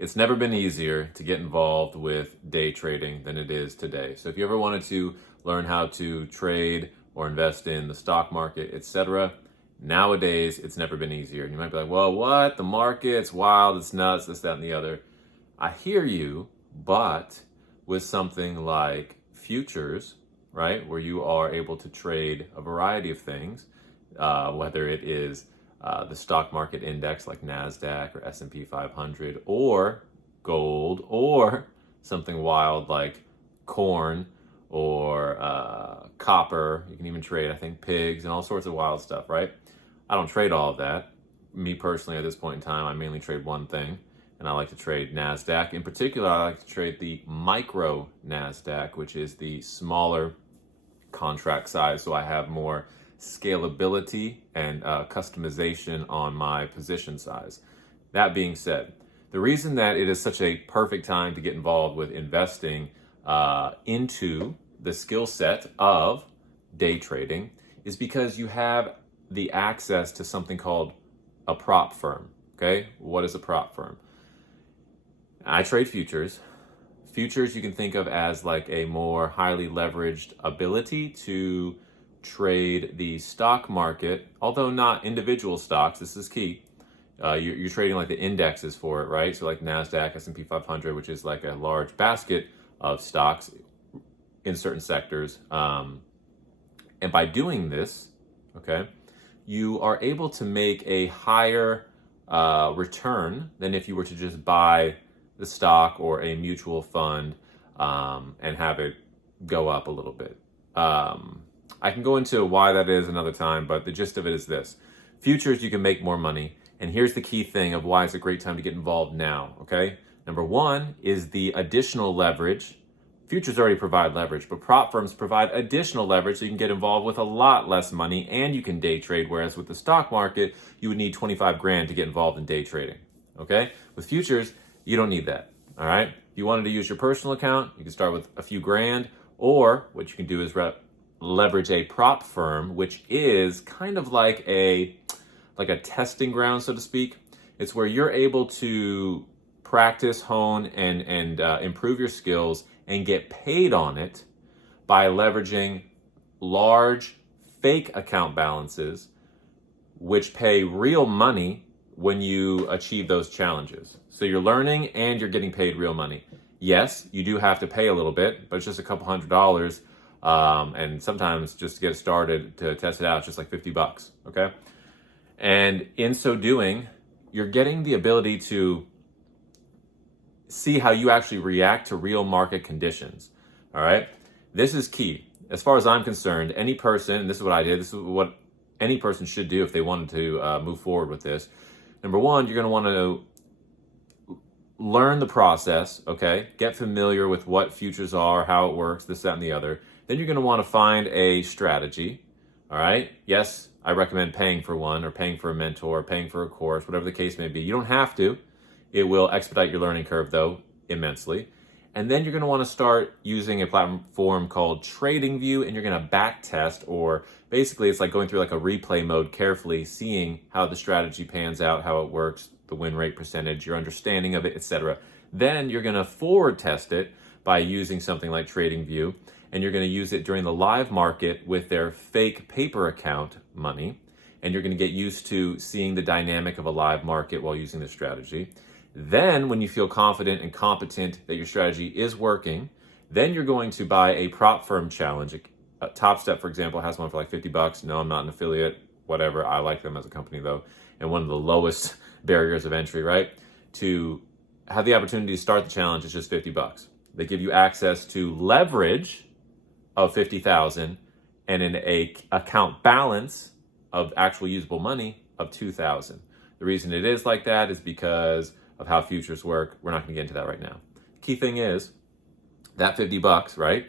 It's never been easier to get involved with day trading than it is today. So if you ever wanted to learn how to trade or invest in the stock market, etc., nowadays it's never been easier. And you might be like, well, what? The market's wild, it's nuts, this, that, and the other. I hear you, but with something like futures, right, where you are able to trade a variety of things, whether it is the stock market index like NASDAQ or S&P 500, or gold, or something wild like corn or copper. You can even trade, I think, pigs and all sorts of wild stuff, right? I don't trade all of that. Me personally, at this point in time, I mainly trade one thing, and I like to trade NASDAQ. In particular, I like to trade the micro NASDAQ, which is the smaller contract size, so I have more scalability and customization on my position size. That being said, the reason that it is such a perfect time to get involved with investing into the skill set of day trading is because you have the access to something called a prop firm. Okay, what is a prop firm? I trade futures. Futures you can think of as like a more highly leveraged ability to trade the stock market, although not individual stocks. This is key. You're trading like the indexes for it, right? So like NASDAQ, S&P 500, which is like a large basket of stocks in certain sectors. And by doing this, okay, you are able to make a higher return than if you were to just buy the stock or a mutual fund and have it go up a little bit. I can go into why that is another time, but the gist of it is this. Futures, you can make more money. And here's the key thing of why it's a great time to get involved now, okay? Number one is the additional leverage. Futures already provide leverage, but prop firms provide additional leverage so you can get involved with a lot less money and you can day trade, whereas with the stock market, you would need 25 grand to get involved in day trading, okay? With futures, you don't need that, all right? If you wanted to use your personal account, you can start with a few grand, or what you can do is leverage a prop firm, which is kind of like a testing ground, so to speak. It's where you're able to practice, hone, and improve your skills and get paid on it by leveraging large fake account balances, which pay real money when you achieve those challenges. So you're learning and you're getting paid real money. Yes, you do have to pay a little bit, but it's just a couple $100. And sometimes just to get started, to test it out, it's just like $50, okay? And in so doing, you're getting the ability to see how you actually react to real market conditions, all right? This is key. As far as I'm concerned, any person, and this is what I did, this is what any person should do if they wanted to move forward with this. Number one, you're gonna wanna learn the process, okay? Get familiar with what futures are, how it works, this, that, and the other. Then you're gonna wanna find a strategy, all right? Yes, I recommend paying for one or paying for a mentor, or paying for a course, whatever the case may be. You don't have to. It will expedite your learning curve though, immensely. And then you're gonna wanna start using a platform called TradingView, and you're gonna back test, or basically it's like going through like a replay mode carefully, seeing how the strategy pans out, how it works, the win rate percentage, your understanding of it, etc. Then you're gonna forward test it by using something like TradingView, and you're gonna use it during the live market with their fake paper account money, and you're gonna get used to seeing the dynamic of a live market while using this strategy. Then when you feel confident and competent that your strategy is working, then you're going to buy a prop firm challenge. Top Step, for example, has one for like $50. No, I'm not an affiliate, whatever. I like them as a company though. And one of the lowest barriers of entry, right? To have the opportunity to start the challenge is just $50. They give you access to leverage of 50,000 and an account balance of actual usable money of 2,000. The reason it is like that is because of how futures work. We're not going to get into that right now. Key thing is that $50, right?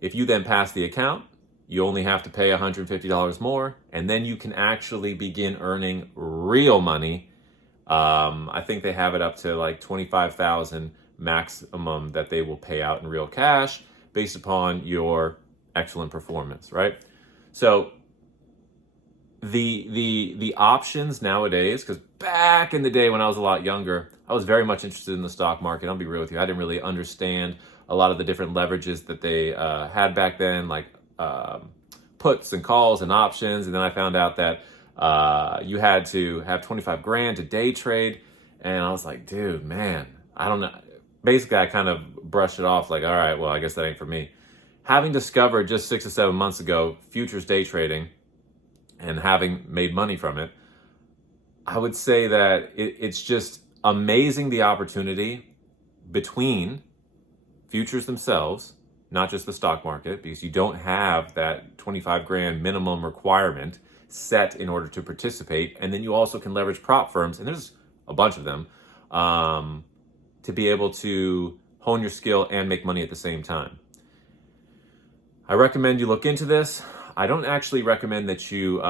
If you then pass the account, you only have to pay $150 more, and then you can actually begin earning real money. I think they have it up to like 25,000 maximum that they will pay out in real cash based upon your excellent performance, right? So the options nowadays, because back in the day when I was a lot younger, I was very much interested in the stock market. I'll be real with you. I didn't really understand a lot of the different leverages that they had back then, like puts and calls and options. And then I found out that you had to have 25 grand to day trade. And I was like, dude, man, I don't know. Basically, I kind of brushed it off like, all right, well, I guess that ain't for me. Having discovered just 6 or 7 months ago futures day trading and having made money from it, I would say that it's just amazing the opportunity between futures themselves, not just the stock market, because you don't have that 25 grand minimum requirement set in order to participate. And then you also can leverage prop firms, and there's a bunch of them, to be able to hone your skill and make money at the same time. I recommend you look into this. I don't actually recommend that you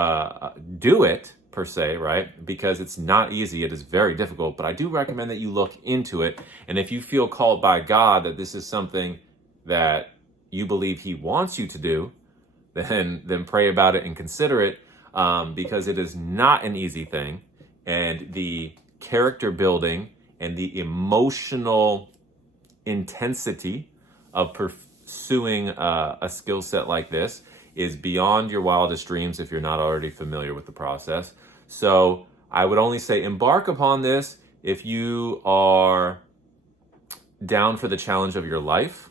do it per se, right? Because it's not easy. It is very difficult, but I do recommend that you look into it. And if you feel called by God that this is something that you believe He wants you to do, then pray about it and consider it, because it is not an easy thing. And the character building and the emotional intensity of pursuing a skill set like this is beyond your wildest dreams if you're not already familiar with the process. So I would only say embark upon this if you are down for the challenge of your life.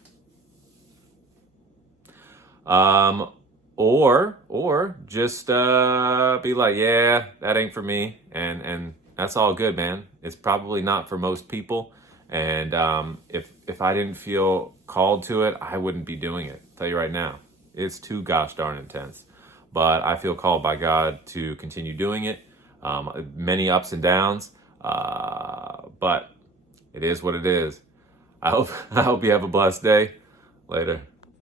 Or just be like, yeah, that ain't for me, and that's all good, man. It's probably not for most people, and if I didn't feel called to it, I wouldn't be doing it. I'll tell you right now, it's too gosh darn intense. But I feel called by God to continue doing it. Many ups and downs, but it is what it is. I hope you have a blessed day. Later.